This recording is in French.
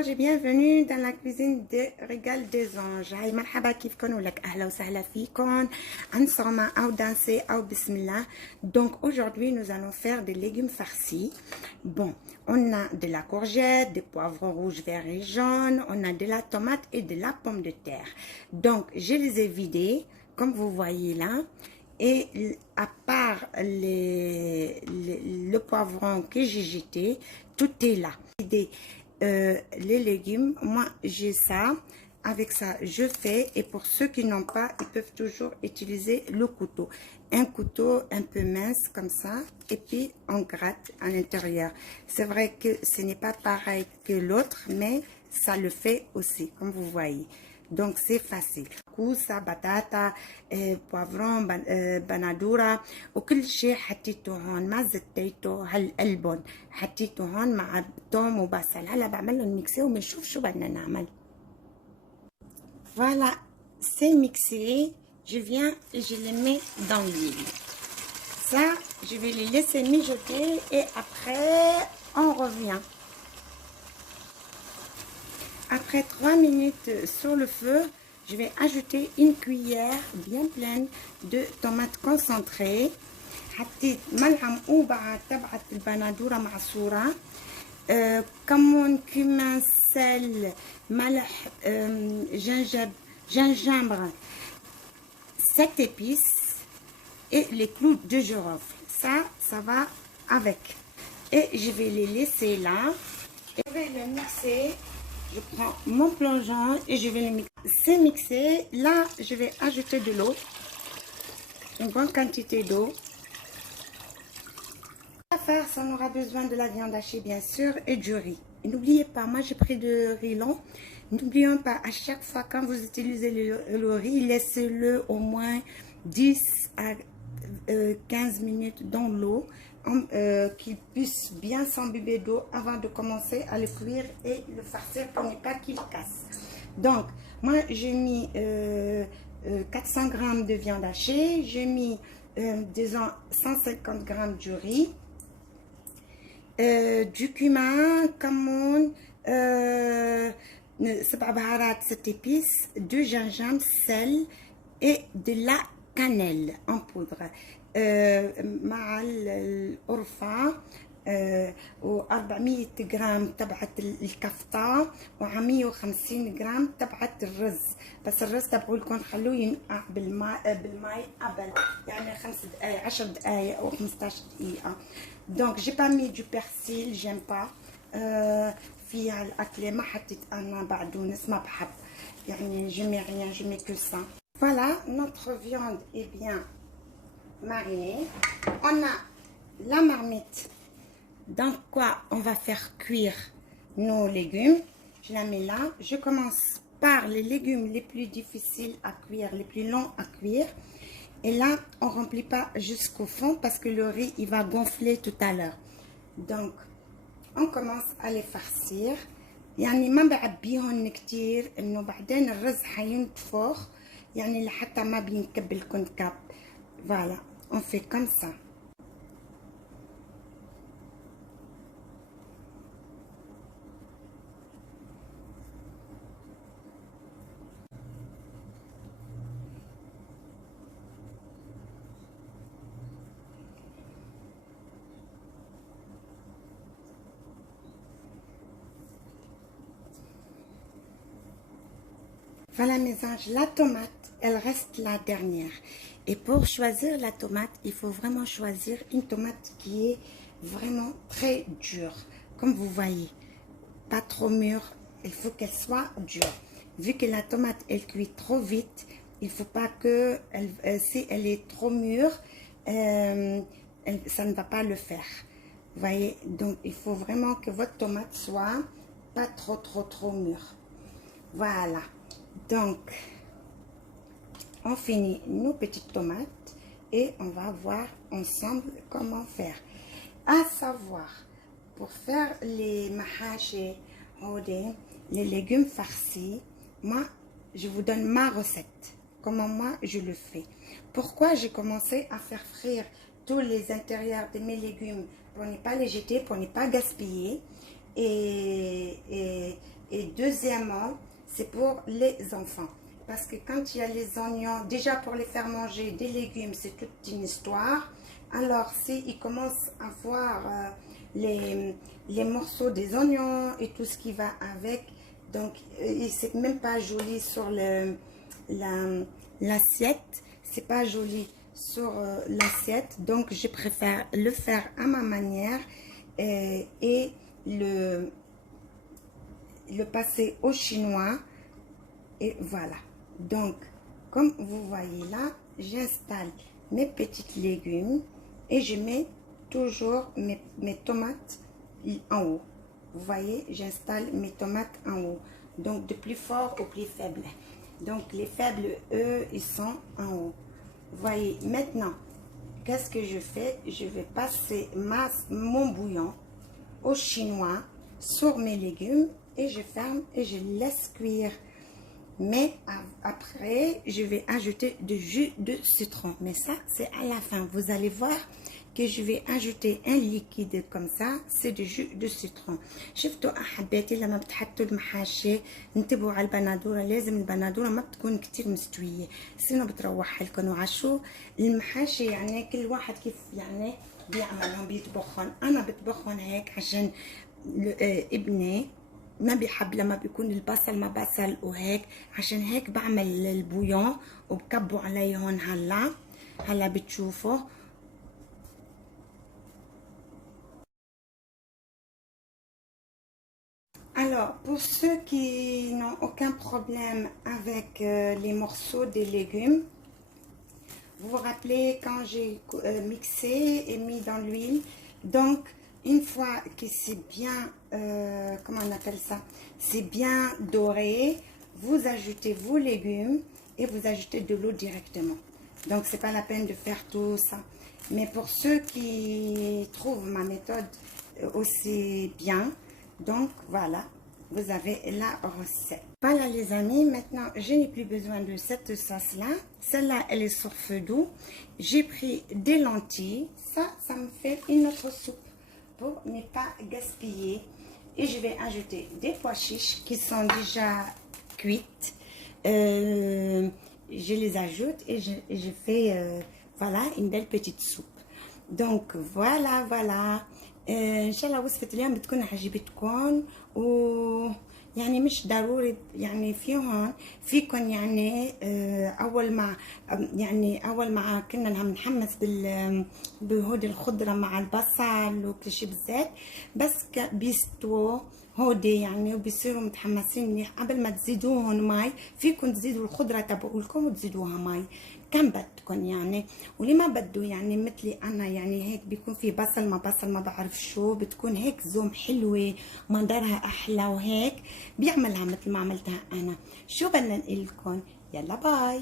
anges et bienvenue dans la cuisine de Régal des Anges. Hi, marhaba kifkon ou lak ahla wa sahla fikon, ansama ou danser ou bismillah. Donc aujourd'hui nous allons faire des légumes farcis. Bon, on a de la courgette, des poivrons rouges, verts et jaunes, on a de la tomate et de la pomme de terre. Donc je les ai vidés comme vous voyez là. Et à part le poivron que j'ai jeté, tout est là. Les légumes, moi j'ai ça. Avec ça, je fais. Et pour ceux qui n'ont pas, ils peuvent toujours utiliser le couteau. Un couteau un peu mince comme ça. Et puis on gratte à l'intérieur. C'est vrai que ce n'est pas pareil que l'autre, mais ça le fait aussi, comme vous voyez. Donc c'est facile. كوسة بطاطا بوافرون بندورة وكل شيء حطيته هون ما زتيته هالقلبهم حطيته هون مع توم وبصل. هلا بعمل لهم ميكسي وبنشوف شو بدنا نعمل. Voilà, c'est mixé. Je viens et je les mets dans l'huile. Ça, je vais les laisser mijoter et après on revient. Après 3 minutes sur le feu, je vais ajouter une cuillère bien pleine de tomates concentrées. حطيت ملعقة مقوبعة تبعت البندورة معصورة، كمون، كمون، سل، ملح، gingembre, 7 épices et les clous de girofle. Ça va avec. Et je vais les laisser là. Je vais le mixer. Je prends mon plongeon et je vais le mixer. C'est mixé. Là, je vais ajouter de l'eau. Une bonne quantité d'eau. À faire, ça, on aura besoin de la viande hachée, bien sûr, et du riz. Et n'oubliez pas, moi, j'ai pris de riz long. N'oublions pas, à chaque fois, quand vous utilisez le riz, laissez-le au moins 10 à 15 minutes dans l'eau. Qu'il puisse bien s'imbiber d'eau avant de commencer à le cuire et le farcir pour ne pas qu'il casse. Donc, moi, j'ai mis 400 g de viande hachée, j'ai mis, disons, 150 g de riz, du cumin, camon, 7 épices, du gingembre, sel et de la cannelle en poudre. مع القرفة و400 جرام تبعت الكفتة و150 جرام تبعت الرز. بس الرز تبعولكم خلوه ينقع بالماء قبل، يعني 5 دقايق 10 دقايق أو 15 دقيقة. Donc j'ai pas mis du persil, j'aime pas. في الأكل ما حطيت أنا بقدونس، ما بحب، يعني je mets rien, je mets que ça. Voilà, notre viande est bien marinée. On a la marmite dans quoi on va faire cuire nos légumes. Je la mets là. Je commence par les légumes les plus difficiles à cuire, les plus longs à cuire. Et là, on ne remplit pas jusqu'au fond parce que le riz, il va gonfler tout à l'heure. Donc, on commence à les farcir. يعني ما بعبيهن كتير انه بعدين الرز حينتفخ، يعني لحتى ما بينكب لكم كب. Voilà, on fait comme ça. Voilà mes anges, la tomate, elle reste la dernière. Et pour choisir la tomate, il faut vraiment choisir une tomate qui est vraiment très dure. Comme vous voyez, pas trop mûre, il faut qu'elle soit dure. Vu que la tomate, elle cuit trop vite, il ne faut pas que, si elle est trop mûre, ça ne va pas le faire. Vous voyez, donc il faut vraiment que votre tomate soit pas trop mûre. Voilà. Donc, on finit nos petites tomates et on va voir ensemble comment faire. À savoir, pour faire les mahaché, les légumes farcis, moi, je vous donne ma recette. Comment moi, je le fais. Pourquoi j'ai commencé à faire frire tous les intérieurs de mes légumes pour ne pas les jeter, pour ne pas gaspiller. Et Et deuxièmement, c'est pour les enfants. Parce que quand il y a les oignons, déjà pour les faire manger des légumes, c'est toute une histoire. Alors, s'ils commencent à voir les morceaux des oignons et tout ce qui va avec, donc c'est même pas joli sur l'assiette. C'est pas joli sur l'assiette. Donc, je préfère le faire à ma manière et le passer au chinois. Et voilà. Donc, comme vous voyez là, j'installe mes petits légumes et je mets toujours mes tomates en haut. Vous voyez, j'installe mes tomates en haut. Donc, de plus fort au plus faible. Donc, les faibles, eux, ils sont en haut. Vous voyez, maintenant, qu'est-ce que je fais? Je vais passer mon bouillon au chinois sur mes légumes et je ferme et je laisse cuire. Mais après, je vais ajouter du jus de citron. Mais ça, c'est à la fin. Vous allez voir que je vais ajouter un liquide comme ça. C'est du jus de citron. شفتوا أحباتي لما بتحطوا المحاشي انتبهوا على البندورة. لازم البندورة ما بتكون كتير مستوية، سينو بتروح لكم. وعشو المحاشي يعني كل واحد كيف يعني بيعملهم بيطبخهم. أنا بطبخهم هيك عشان ابني ما بيحب لما بيكون البصل ما بصل وهيك، عشان هيك بعمل البويون وبكبوا عليه هون. هلا بتشوفوا. Alors, pour ceux qui n'ont aucun problème avec les morceaux des légumes, vous vous rappelez quand j'ai mixé et mis dans l'huile. Donc, une fois que c'est bien, comment on appelle ça, c'est bien doré, vous ajoutez vos légumes et vous ajoutez de l'eau directement. Donc, c'est pas la peine de faire tout ça. Mais pour ceux qui trouvent ma méthode aussi bien, donc voilà, vous avez la recette. Voilà les amis, maintenant je n'ai plus besoin de cette sauce là. Celle-là elle est sur feu doux. J'ai pris des lentilles, ça me fait une autre soupe pour ne pas gaspiller. Et je vais ajouter des pois chiches qui sont déjà cuites. Je les ajoute et je fais voilà une belle petite soupe. Donc voilà. ان شاء الله وصفة اليوم بتكون عجبتكم. و يعني مش ضروري يعني فيكم يعني اول ما كنا نحمس بهود الخضره مع البصل وكل شيء بالزيت، بس بيستووا هودي يعني وبيصيروا متحمسين منيح. قبل ما تزيدوهم مي فيكم تزيدوا الخضره تبعولكم وتزيدوها مي كم بدكم يعني. واللي ما بده يعني مثلي انا يعني هيك بيكون في بصل ما بعرف شو، بتكون هيك زوم حلوه منظرها احلى وهيك بيعملها مثل ما عملتها انا. شو بدنا نقول لكم؟ يلا باي.